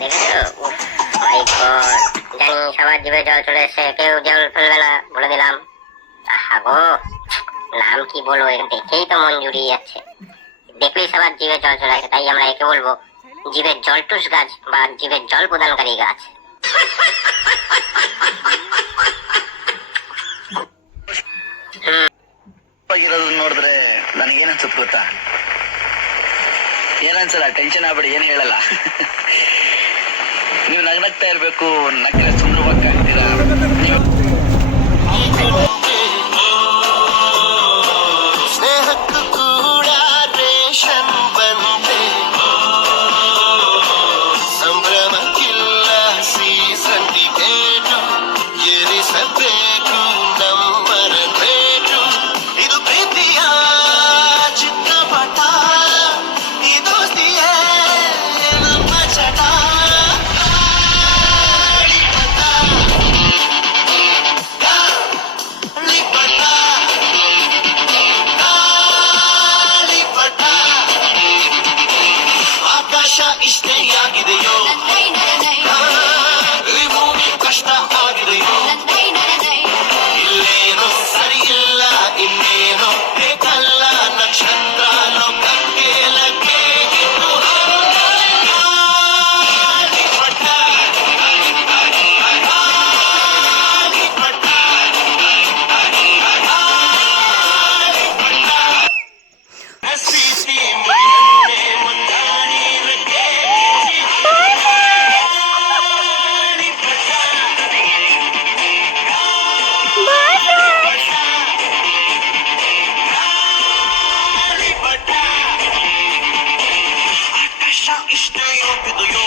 দেখেছো? মাই গড, জানি সবার জিভে জল চলে এসছে, কেউ জল ফেলবে না বলে দিলাম। আহা গো, নাম কি বলবো, দেখেই তো মন জুড়িয়ে যাচ্ছে। দেখলেই সবার জিভে জল চলে আসে, তাই আমরা একে বলবো জীবের জলটুস গাছ বা জীবের জল প্রদানকারী গাছ। ನೋಡಿದ್ರೆ ನನಗೇನ್ ಅನ್ಸುತ್ತೆ ಗೊತ್ತಾ? ಏನನ್ಸಲ್ಲ, ಟೆನ್ಷನ್ ಆಗ್ಬೇಡಿ, ಏನ್ ಹೇಳಲ್ಲ. ನೀವು ನಗ್ನಗ್ತಾ ಇರ್ಬೇಕು, ನಗ್ಗಿನ ಸುಂದರವಾಗ್ತೀರಾ. ಸ್ನೇಹಕ್ಕೂ ಕೂಡ ರೇಷನ್ ಬಂದೆ, ಸಂಭ್ರಮಕ್ಕಿಲ್ಲ ಸೀಸನ್ ಟಿಕೆಟು, ಏರಿಸಬೇಕು ನಂಬರ ರೇಟು. ಇದು ಪ್ರೀತಿಯ ಚಿತ್ರಪಟ, ಈ ದೋಸ್ತಿಯೇ ನಮ್ಮ ಚಟ. ಆಕಾಶ ಇಷ್ಟೇ ಆಗಿದೆಯೋ, ಈ ಭೂಮಿ ಕಷ್ಟ ಆಗಿದೆಯೋ, ಇಲ್ಲೇನೋ ಸರಿ ಇಲ್ಲ, ಇನ್ನೇನೋ ಬೇಕಲ್ಲ, ನಕ್ಷತ್ರ ಲೋಕಕ್ಕೆ ಲಗ್ಗೆ ಇಟ್ಟು ಗಾಳಿಪಟ, ಗಾಳಿಪಟ, ಗಾಳಿಪಟ. ಪ್ರೀತಿ ಮುಗಿದಂತೆ ಒಂದಾಡಿರಕ್ಕೆ ಆಕಾಶ ಇಷ್ಟೇ ಯೋಗಿದೆಯೋ,